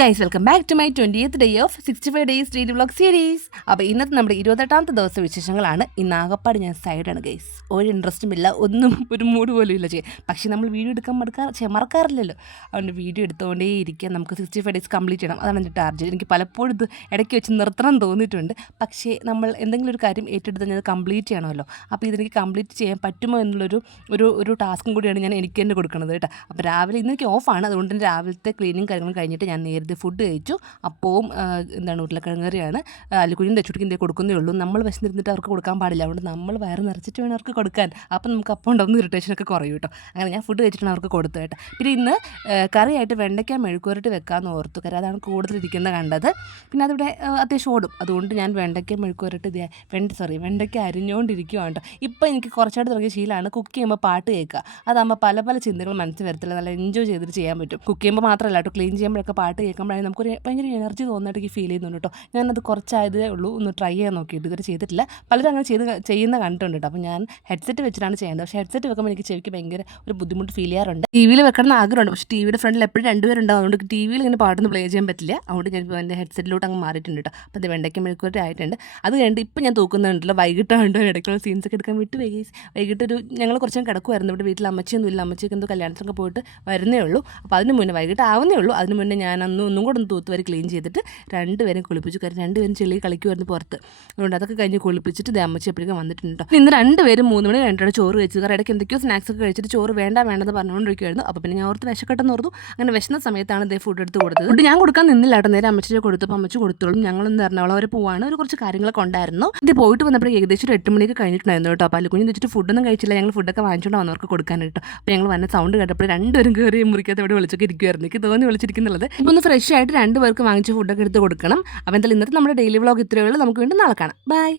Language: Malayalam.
Guys welcome back to my 20th day of 65 days daily vlog series. അപ്പോൾ ഇന്നത്തെ നമ്മുടെ 28ാമത്തെ ദിവസത്തെ വിശേഷങ്ങളാണ്. ഇന്ന് ആകപ്പാട് ഞാൻ സൈഡാണ് ഗൈസ്. ഒരു ഇൻട്രസ്റ്റും ഇല്ല, ഒന്നും ഒരു മൂഡ് പോലും ഇല്ല ചെയ്യാൻ. പക്ഷേ നമ്മൾ വീഡിയോ എടുക്കാൻ മറക്കാറില്ലല്ലോ. അതുകൊണ്ട് വീഡിയോ എടുത്തുകൊണ്ടേ ഇരിക്കാൻ നമുക്ക് 65 ഡേയ്സ് കംപ്ലീറ്റ് ചെയ്യണം. അതാണ് എൻ്റെ ടാർഗറ്റ്. എനിക്ക് പലപ്പോഴും ഇത് ഇടയ്ക്ക് വെച്ച് നിർത്തണം തോന്നിയിട്ടുണ്ട്. പക്ഷേ നമ്മൾ എന്തെങ്കിലും ഒരു കാര്യം ഏറ്റെടുത്ത് കഴിഞ്ഞാൽ അത് കംപ്ലീറ്റ് ചെയ്യണമല്ലോ. അപ്പോൾ ഇതെനിക്ക് കംപ്ലീറ്റ് ചെയ്യാൻ പറ്റുമോ എന്നുള്ളൊരു ഒരു ഒരു ടാസ്കും കൂടിയാണ് ഞാൻ എനിക്ക് തന്നെ കൊടുക്കുന്നത് കേട്ടോ. അപ്പോൾ രാവിലെ ഇന്ന് എനിക്ക് ഓഫാണ്. അതുകൊണ്ട് തന്നെ രാവിലത്തെ ക്ലീനിങ് കാര്യങ്ങളും കഴിഞ്ഞിട്ട് ഞാൻ നേരത്തെ ഫുഡ് കഴിച്ചു. അപ്പവും ഉരുളക്കിഴങ്ങ് കറിയാണ്. അല്ലിക്കുഴിയും തെച്ചുടിക്കിൻ്റെ കൊടുക്കുന്നേ ഉള്ളൂ. നമ്മൾ വിശന്നിരുന്നിട്ട് അവർക്ക് കൊടുക്കാൻ പാടില്ല. അതുകൊണ്ട് നമ്മൾ വയറ് നിറച്ചിട്ട് വേണം അവർക്ക് കൊടുക്കാൻ. അപ്പം നമുക്ക് അപ്പം ഉണ്ടാകുന്ന ഇറിറ്റേഷനൊക്കെ കുറയും കേട്ടോ. അങ്ങനെ ഞാൻ ഫുഡ് കഴിച്ചിട്ടാണ് അവർക്ക് കൊടുത്തു കേട്ടോ. പിന്നെ ഇന്ന് കറിയായിട്ട് വെണ്ടയ്ക്ക മെഴുക്കുവരട്ടി വെക്കാമെന്ന് ഓർത്തു. കാരണം അതാണ് കൂടുതലിരിക്കുന്നത് കണ്ടത്. പിന്നെ അതിവിടെ അത്യാവശ്യം ഓടും. അതുകൊണ്ട് ഞാൻ വെണ്ടയ്ക്ക മെഴുക്കുവരട്ടി വെണ്ടയ്ക്ക അരിഞ്ഞുകൊണ്ടിരിക്കുകയാണ് കേട്ടോ. ഇപ്പം എനിക്ക് കുറച്ചായിട്ട് തുടങ്ങിയ ശീലമാണ് കുക്ക് ചെയ്യുമ്പോൾ പാട്ട് കേൾക്കുക. അതാകുമ്പോൾ പല ചിന്തകൾ മനസ്സിൽ വരത്തില്ല. നല്ല എൻജോയ് ചെയ്തിട്ട് ചെയ്യാൻ പറ്റും. കുക്ക് ചെയ്യുമ്പോൾ മാത്രമല്ല കേട്ടോ, ക്ലീൻ ചെയ്യുമ്പോഴൊക്കെ പാട്ട് കേൾക്കുമ്പോഴാണ് നമുക്കൊരു ഭയങ്കര എനർജി തോന്നിയിട്ട് എനിക്ക് ഫീൽ ചെയ്യുന്നുണ്ട് കേട്ടോ. ഞാനത് കുറച്ചായതേ ഉള്ളൂ, ഒന്ന് ട്രൈ ചെയ്യാൻ നോക്കിയിട്ട് ഇതുവരെ ചെയ്തിട്ടില്ല. പലരും അങ്ങനെ ചെയ്യുന്ന കണ്ടിട്ടുണ്ട് കേട്ടോ. അപ്പോൾ ഞാൻ ഹെഡ്സെറ്റ് വെച്ചിട്ടാണ് ചെയ്യുന്നത്. പക്ഷേ ഹെഡ്സെറ്റ് വെക്കുമ്പോൾ എനിക്ക് ചെവിക്ക് ഭയങ്കര ഒരു ബുദ്ധിമുട്ട് ഫീൽ ചെയ്യാറുണ്ട്. ടി വിയിൽ വെക്കണം ആഗ്രഹമുണ്ട്. പക്ഷേ ടി വിയുടെ ഫ്രണ്ടിൽ എപ്പോഴും രണ്ടുപേരുണ്ടാവും. അതുകൊണ്ട് ടി വിയിൽ ഇങ്ങനെ പാട്ടൊന്നും പ്ലേ ചെയ്യാൻ പറ്റില്ല. അതുകൊണ്ട് ഞാൻ എൻ്റെ ഹെഡ്സെറ്റിലോട്ട് അങ്ങ് മാറിയിട്ടുണ്ട് കേട്ടോ. അപ്പോൾ അത് വെണ്ടയ്ക്ക് മെഴുക്കുവരട്ടി ആയിട്ടുണ്ട്. അത് കഴിഞ്ഞിട്ട് ഇപ്പം ഞാൻ തൂക്കുന്നുണ്ടല്ലോ, വൈകിട്ടാണ്ട് ഇടയ്ക്കുള്ള സീൻസൊക്കെ എടുക്കാൻ വൈകിട്ട് ഞങ്ങൾ കുറച്ചും കിടക്കുമായിരുന്നു. ഇവിടെ വീട്ടിൽ അമ്മച്ചിയൊന്നും ഇല്ല. അമ്മച്ചിക്ക് എന്തോ കല്യാണത്തിനൊക്കെ പോയിട്ട് വരുന്നേ ഉള്ളൂ. അപ്പോൾ അതിന് മുന്നേ വൈകിട്ട് ആവുന്നേ ഉള്ളൂ. അതിന് മുന്നേ ഞാൻ ഒന്നും കൂടെ ഒന്ന് തൂത്തുവരെ ക്ലീൻ ചെയ്തിട്ട് രണ്ടുപേരും കുളിപ്പിച്ചു. കാര്യം രണ്ടുപേരും ചെളി കളിക്കുമായിരുന്നു പുറത്ത്. അതുകൊണ്ട് അതൊക്കെ കഴിഞ്ഞ് കുളിപ്പിച്ചിട്ട് അമ്മച്ചി എപ്പോഴേക്കും വന്നിട്ടുണ്ടോ. ഇന്ന് രണ്ടുപേരും 3 മണി കഴിഞ്ഞിട്ടാണ് ചോറ് കഴിച്ചത്. കാരണം ഇടയ്ക്ക് എന്തൊക്കെയോ സ്നാക്സ് ഒക്കെ കഴിച്ചിട്ട് ചോറ് വേണ്ടെന്ന് പറഞ്ഞുകൊണ്ടിരിക്കുമായിരുന്നു. അപ്പോൾ പിന്നെ ഞാൻ ഓർത്ത് വിശക്കെട്ടെന്ന് ഓർത്തു. അങ്ങനെ വിശന്ന സമയത്താണ് ഫുഡ് എടുത്ത് കൊടുത്തത്. ഫുഡ് ഞാൻ കൊടുക്കാൻ നിന്നില്ല കേട്ടോ. നേരെ അമ്മച്ചിയെ കൊടുത്തപ്പോൾ അമ്മച്ചി കൊടുത്തോളും. ഞങ്ങളൊന്ന് എറണാകുളം വരെ പോവാണ്. ഒരു കുറച്ച് കാര്യങ്ങളൊക്കെ ഉണ്ടായിരുന്നു. ഇത് പോയിട്ട് വന്നപ്പോൾ ഏകദേശം ഒരു 8 മണിക്ക് കഴിഞ്ഞിട്ടുണ്ടായിരുന്നു കേട്ടോ. അപ്പോൾ അല്ലിക്കുഞ്ഞ് വെച്ചിട്ട് ഫുഡൊന്നും കഴിച്ചില്ല. ഞങ്ങൾ ഫുഡൊക്കെ വാങ്ങിച്ചുകൊണ്ട് വന്നവർക്ക് കൊടുക്കാൻ കേട്ടോ. അപ്പോൾ ഞങ്ങൾ വന്ന സൗണ്ട് കേട്ടപ്പോൾ രണ്ടുപേരും കയറി മുറിക്കകത്ത് ഇവിടെ വിളിച്ചൊക്കെ ഇരിക്കുമായിരുന്നു. എനിക്ക് തോന്നി വിളിച്ചിരിക്കുന്നുള്ളത്. ഇപ്പോൾ ഒന്ന് ഫ്രഷ് ആയിട്ട് 2 പേർക്ക് വാങ്ങിച്ച ഫുഡൊക്കെ എടുത്ത് കൊടുക്കണം. അപ്പോൾ എന്തായാലും ഇന്നത്തെ നമ്മുടെ ഡെയിലി വ്ളോഗ് ഇത്രയേ ഉള്ളൂ. നമുക്ക് വീണ്ടും നാളെ കാണാം. ബൈ.